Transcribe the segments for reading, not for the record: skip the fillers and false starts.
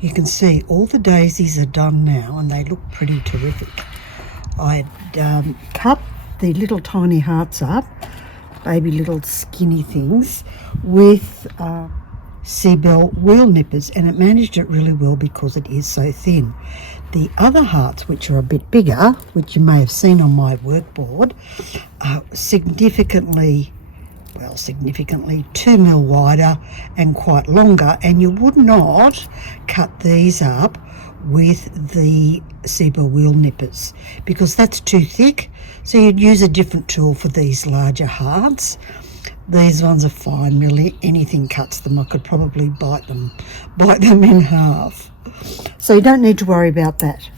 You can see all the daisies are done now and they look pretty terrific. I cut the little tiny hearts up, baby little skinny things, with Seabell wheel nippers, and it managed it really well because it is so thin. The other hearts, which are a bit bigger, which you may have seen on my workboard, are significantly 2 mil wider and quite longer, and you would not cut these up with the Seabell wheel nippers because that's too thick, so you'd use a different tool for these larger hearts. These ones are fine, really. Anything cuts them. I could probably bite them in half, so you don't need to worry about that.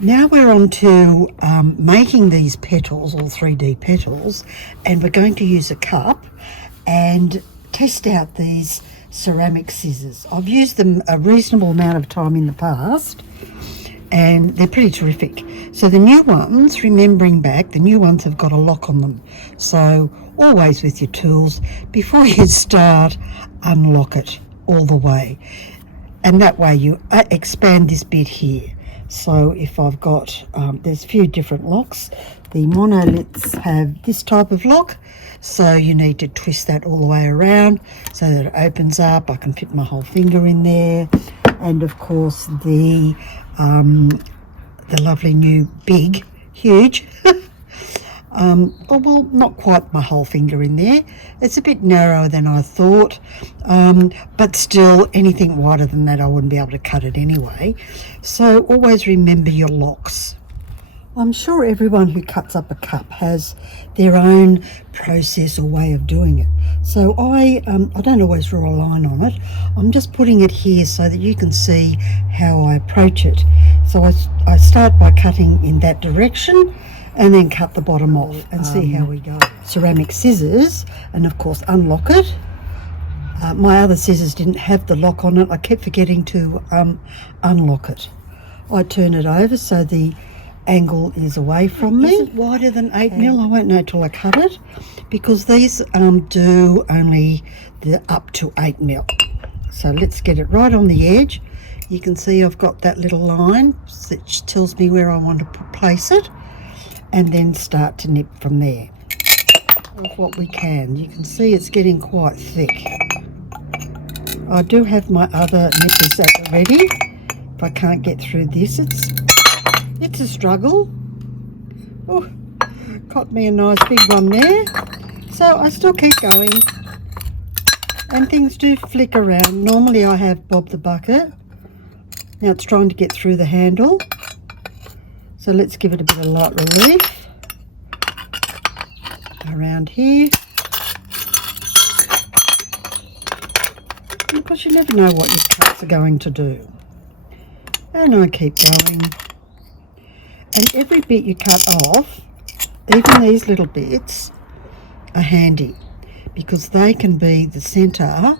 Now we're on to making these petals, or 3D petals, and we're going to use a cup and test out these ceramic scissors. I've used them a reasonable amount of time in the past and they're pretty terrific. So the new ones, remembering back, the new ones have got a lock on them. So always with your tools, before you start, unlock it all the way. And that way you expand this bit here. So if I've got, there's a few different locks. The monoliths have this type of lock, so you need to twist that all the way around so that it opens up. I can fit my whole finger in there. And of course the lovely new big, huge, well, not quite my whole finger in there. It's a bit narrower than I thought, but still anything wider than that I wouldn't be able to cut it anyway. So always remember your locks. I'm sure everyone who cuts up a cup has their own process or way of doing it. So I don't always draw a line on it. I'm just putting it here so that you can see how I approach it. So I start by cutting in that direction and then cut the bottom off and see how we go. Ceramic scissors, and of course unlock it. My other scissors didn't have the lock on it. I kept forgetting to unlock it. I turn it over so the angle is away from me. Is it wider than 8 mil? I won't know till I cut it, because these do only up to 8 mil. So let's get it right on the edge. You can see I've got that little line which tells me where I want to place it, and then start to nip from there with what we can. You can see it's getting quite thick. I do have my other nippers at the ready if I can't get through this. It's a struggle. Oh, caught me a nice big one there. So I still keep going, and things do flick around. Normally I have Bob the Bucket. Now it's trying to get through the handle. So let's give it a bit of light relief around here. Because you never know what your cuts are going to do. And I keep going. And every bit you cut off, even these little bits, are handy because they can be the centre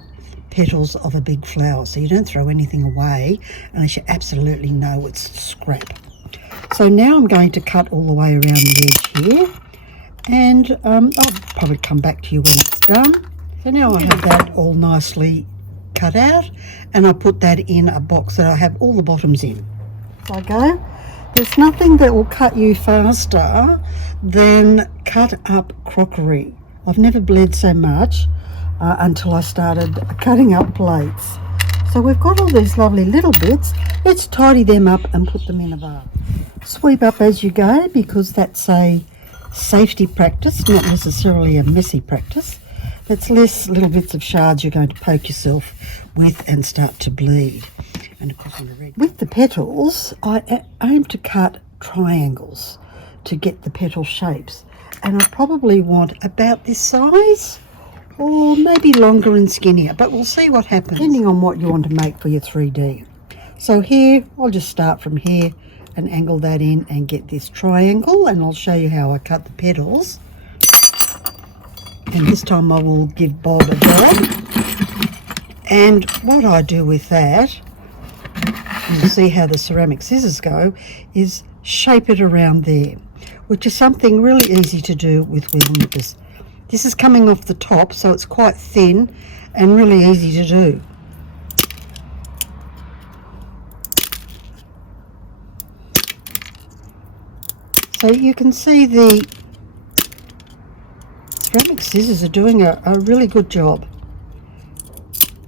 petals of a big flower. So you don't throw anything away unless you absolutely know it's scrap. So now I'm going to cut all the way around the edge here, and I'll probably come back to you when it's done. So now I have that all nicely cut out, and I put that in a box that I have all the bottoms in. So I go. There's nothing that will cut you faster than cut up crockery. I've never bled so much until I started cutting up plates. So we've got all these lovely little bits. Let's tidy them up and put them in a vase. Sweep up as you go, because that's a safety practice, not necessarily a messy practice. That's less little bits of shards you're going to poke yourself with and start to bleed. And of course, with the petals, I aim to cut triangles to get the petal shapes, and I probably want about this size, or maybe longer and skinnier, but we'll see what happens depending on what you want to make for your 3D. So here, I'll just start from here and angle that in and get this triangle, and I'll show you how I cut the petals. And this time I will give Bob a go. And what I do with that, you'll see how the ceramic scissors go, is shape it around there, which is something really easy to do with wheel nippers. This is coming off the top, so it's quite thin and really easy to do. So you can see the ceramic scissors are doing a really good job.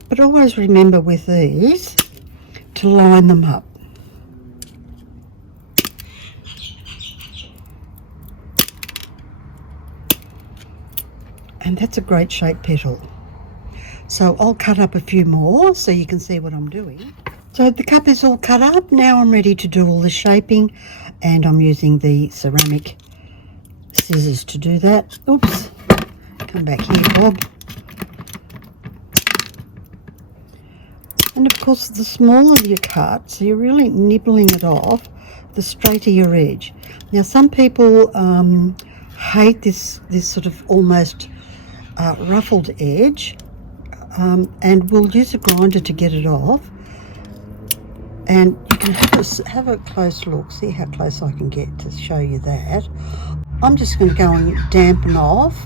But always remember with these to line them up. And that's a great shape petal. So I'll cut up a few more so you can see what I'm doing. So the cup is all cut up. Now I'm ready to do all the shaping, and I'm using the ceramic scissors to do that. Oops, come back here, Bob. And of course, the smaller you cut, so you're really nibbling it off, the straighter your edge. Now some people hate this sort of almost ruffled edge, and we'll use a grinder to get it off. And you can have a close look, see how close I can get to show you that. I'm just going to go and dampen off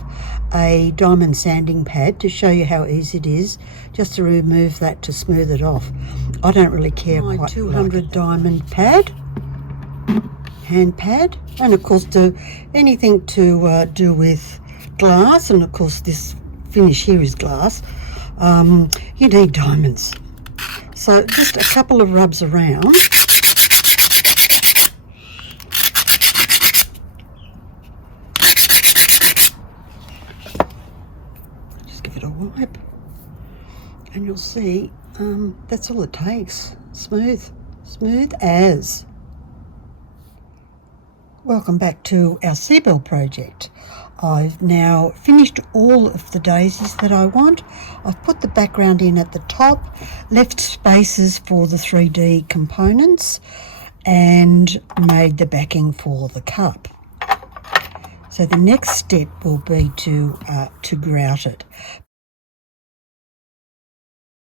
a diamond sanding pad to show you how easy it is just to remove that, to smooth it off. I don't really care. My 200 diamond pad, hand pad, and of course do anything to do with glass, and of course this finish here is glass. You need diamonds. So just a couple of rubs around. Just give it a wipe, and you'll see that's all it takes. Smooth as. Welcome back to our Seabell project. I've now finished all of the daisies that I want. I've put the background in at the top, left spaces for the 3D components, and made the backing for the cup. So the next step will be to grout it.